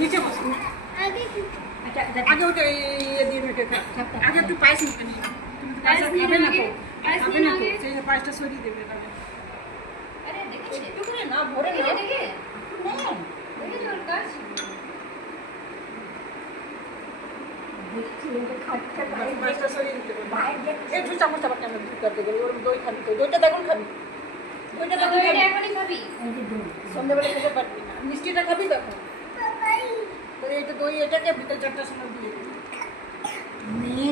নিচে বসো আগে ওটা ইয়ে দিয়ে মেখে খা আগে একটু পায়েস মেখে নিই খাবে না তো সেই পায়েসটা সরিয়ে দেবে তাহলে আরে দেখেছি একটু করে না ভরে না দেখে পায়েসটা সরিয়ে দিতে হবে এই দুই চামচটা আবার কেমন করতে গেলে ওর দই খাবি তো দইটা দেখুন খাবি দইটা দেখুন খাবি এখনই খাবি সন্ধ্যাবেলা খেতে পারবি না মিষ্টিটা খাবি তখন তো এইটা দই এটাকে বিকেল 4টার সময় দিয়ে দিবি মেয়ে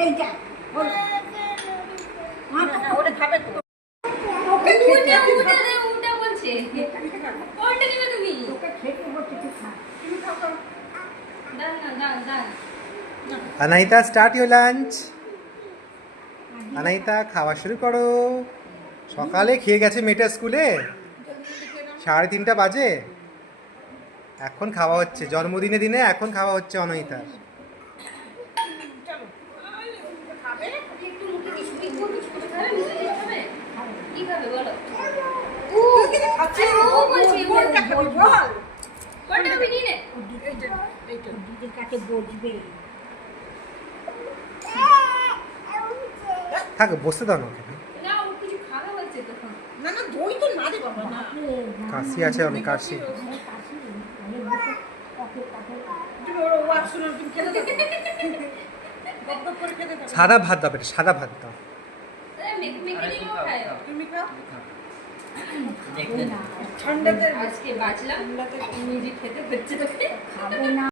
এইটা ওটা খাবে তো উঠে বলছে কোনটা নিবে তুমি ওকে খেতে হচ্ছে তুই খা তুমি খাও খাও দান Anahita start your lunch Anahita खावा शुरू करो সকালে খেয়ে গেছে মেয়েটা স্কুলে 3:30 বাজে এখন খাওয়া হচ্ছে জন্মদিনে দিনে এখন খাওয়া হচ্ছে অনহিতার চলো খাবে একটু মুখে কিছু খাবে মিষ্টি খাবে কি খাবে বলো খাচ্ছি ও বলছি কোনটা খাবি বল কোনটা খাবি নিয়ে নে এইটা দিদির কাছে বসবে থাক বসতে দাও না ওকে না ও কিছু খাবে বলছে তখন না না দই তো না রে বাবা না কাশি আছে অনেক কাশি তুমি ওর ওয়াজ শুনো তুমি খেতে থাকো গপ গপ করে খেতে থাকো সাদা ভাত দাও বেটা সাদা ভাত দাও মেখে নিয়েও খায় তুমি খাও খাবে না ঠান্ডাতে আজকে বাঁচলাম নিজে খেতে হচ্ছে তোকে খাবে না